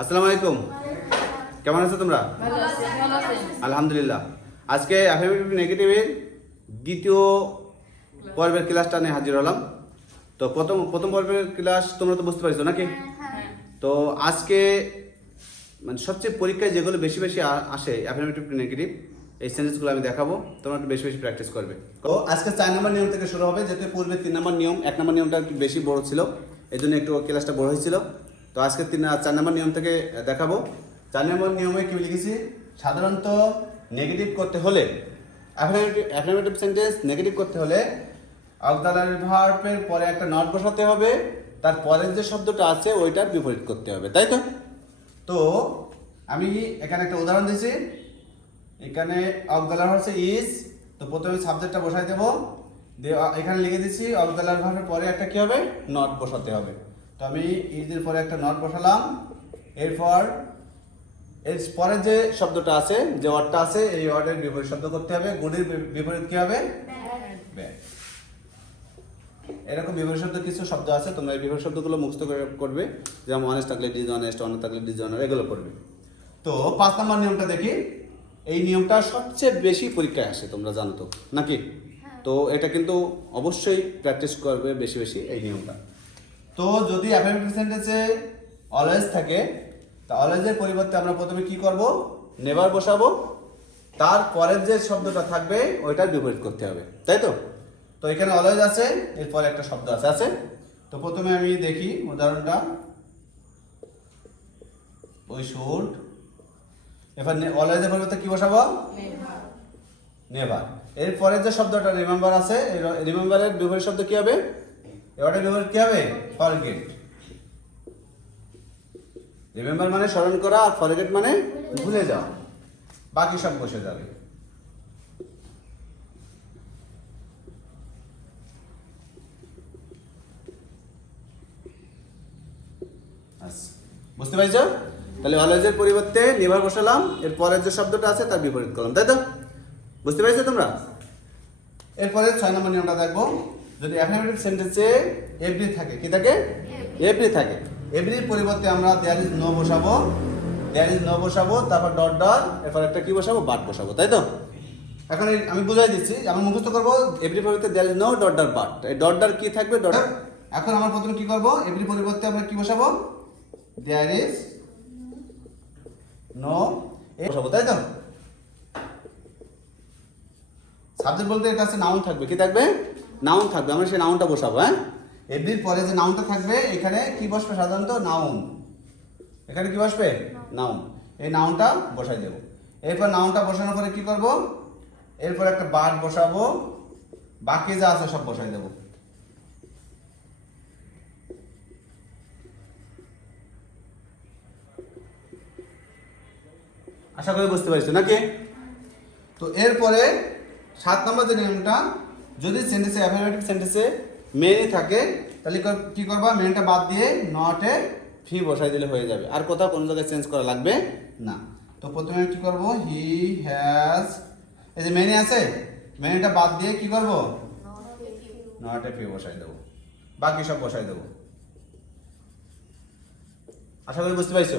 আসসালামু আলাইকুম। কেমন আছো তোমরা? আলহামদুলিল্লাহ। আজকে অ্যাফার্মেটিভ নেগেটিভের দ্বিতীয় পর্বের ক্লাসটা নিয়ে হাজির হলাম। তো প্রথম পর্বের ক্লাস তোমরা তো বুঝতে পারছো নাকি? তো আজকে মানে সবচেয়ে পরীক্ষায় যেগুলো বেশি বেশি আসে অ্যাফার্মেটিভ নেগেটিভ, এই সেন্টেন্সগুলো আমি দেখাবো, তোমরা একটু বেশি বেশি প্র্যাকটিস করবে। তো আজকে 4 নম্বর নিয়ম থেকে শুরু হবে, যেহেতু পূর্বে 3 নম্বর নিয়ম, 1 নম্বর নিয়মটা একটু বেশি বড় ছিল, এই জন্য একটু ক্লাসটা বড় হয়েছিল। তো আজকে 4 নম্বর নিয়ম থেকে দেখাবো। 4 নম্বর নিয়মে কি লিখেছি, সাধারণত নেগেটিভ করতে হলে, অ্যাফার্মেটিভ সেন্টেন্স নেগেটিভ করতে হলে অক্সিলারি ভার্বের পরে একটা নট বসাতে হবে, তার পরের যে শব্দটা আছে ওইটার বিপরীত করতে হবে, তাই তো? তো আমি এখানে একটা উদাহরণ দিয়েছি। এখানে অক্সিলারি হচ্ছে ইজ, তো প্রথমে সাবজেক্টটা বসাই দেব, এখানে লিখে দিচ্ছি অক্সিলারি ভার্বের পরে একটা কি হবে, নট বসাতে হবে। তো আমি ইজের পরে একটা নট বসালাম, এরপর এর পরের যে শব্দটা আছে, যে ওয়ার্ডটা আছে, এই ওয়ার্ডের বিপরীত শব্দ করতে হবে। গুডের বিপরীত কি হবে? ব্যাড। এরকম বিপরীত শব্দ কিছু শব্দ আছে, তোমরা এই বিপরীত শব্দগুলো মুখস্থ করবে, যেমন অনেস্ট থাকলে ডিসঅনেস্ট, অনেস্ট থাকলে ডিসঅনার, এগুলো করবে। তো 5 নম্বর নিয়মটা দেখি। এই নিয়মটা সবচেয়ে বেশি পরীক্ষায় আসে, তোমরা জানো তো নাকি? তো এটা কিন্তু অবশ্যই প্র্যাকটিস করবে বেশি বেশি এই নিয়মটা। তো যদি অ্যাফার্মেটিভ সেন্টেন্সে অলওয়েজ থাকে, তা অলওয়েজের পরিবর্তে আমরা প্রথমে কি করব, নেভার বসাবো, তার পরের যে শব্দটা থাকবে ওইটার বিপরীত করতে হবে, তাই তো? তো এখানে অলওয়েজ আছে, এরপরে একটা শব্দ আছে। তো প্রথমে আমি দেখি উদাহরণটা, ওই শুড, এবার অলওয়েজের পরিবর্তে কি বসাবো? নেভার। এরপরে যে শব্দটা রিমেম্বার আছে, রিমেম্বারের বিপরীত শব্দ কি হবে? এবারে বিপরীত কি হবে? ফরগেট। রিমেম্বার মানে স্মরণ করা, আর ফরগেট মানে ভুলে যাওয়া। বাকি সব বসে যাবে। বুঝতে পারছো? তাহলে অলওয়েজের পরিবর্তে নেভার বসালাম, এর পরের যে শব্দটা আছে তার বিপরীত করলাম, তাই তো? বুঝতে পারছো তোমরা? এরপরে 6 নম্বর নিয়মটা দেখবো। যদি অ্যাফার্মেটিভ সেন্টেন্সে এভরি থাকে, কি থাকে? এভরি থাকে। এভরির পরিবর্তে আমরা দেয়ার ইজ নো বসাবো, তারপর ডট ডট, এরপর একটা কি বসাবো? বাট বসাবো, তাই তো? এখন আমি বুঝাই দিচ্ছি, আমি মুখস্থ করবো এভরি পরিবর্তে there is no dot dot but. এই ডট ডট কি থাকবে? ডট। এখন আমরা প্রথমে কি করবো, এভরি পরিবর্তে আমরা কি বসাবো? দেয়ার ইজ নো বসাবো, তাই তো? সাবজেক্ট বলতে এর কাছে নাউন থাকবে, কি থাকবে? নাউন থাকবে, আমরা সেই নাউনটা বসাবো। হ্যাঁ, এভরির পরে যে নাউনটা থাকবে এখানে কি বসবে? সাধারণত নাউন। এখানে কি বসবে? নাউন। এই নাউনটা বসাই দেব। এরপর নাউনটা বসানোর পরে কি করব? এরপর একটা বাট বসাবো, বাকি যা আছে সব বসাই দেব। আশা করি বুঝতে পারছো নাকি? তো এরপরে 7 নম্বর যে নিয়মটা, যদি সেন্টেন্সে অ্যাফার্মেটিভ সেন্টেন্সে মেনই থাকে, তাহলে কি করবা? মেনটা বাদ দিয়ে নটে ফি বসাই দিলে হয়ে যাবে, আর কোথাও কোনো জায়গায় চেঞ্জ করা লাগবে না। তো প্রথমে কি করব? হি হ্যাজ, এই যে মেনে আছে, মেনেটা বাদ দিয়ে কি করব? নটে ফি বসাই দেবো, বাকি সব বসাই দেবো। আশা করি বুঝতে পারছো।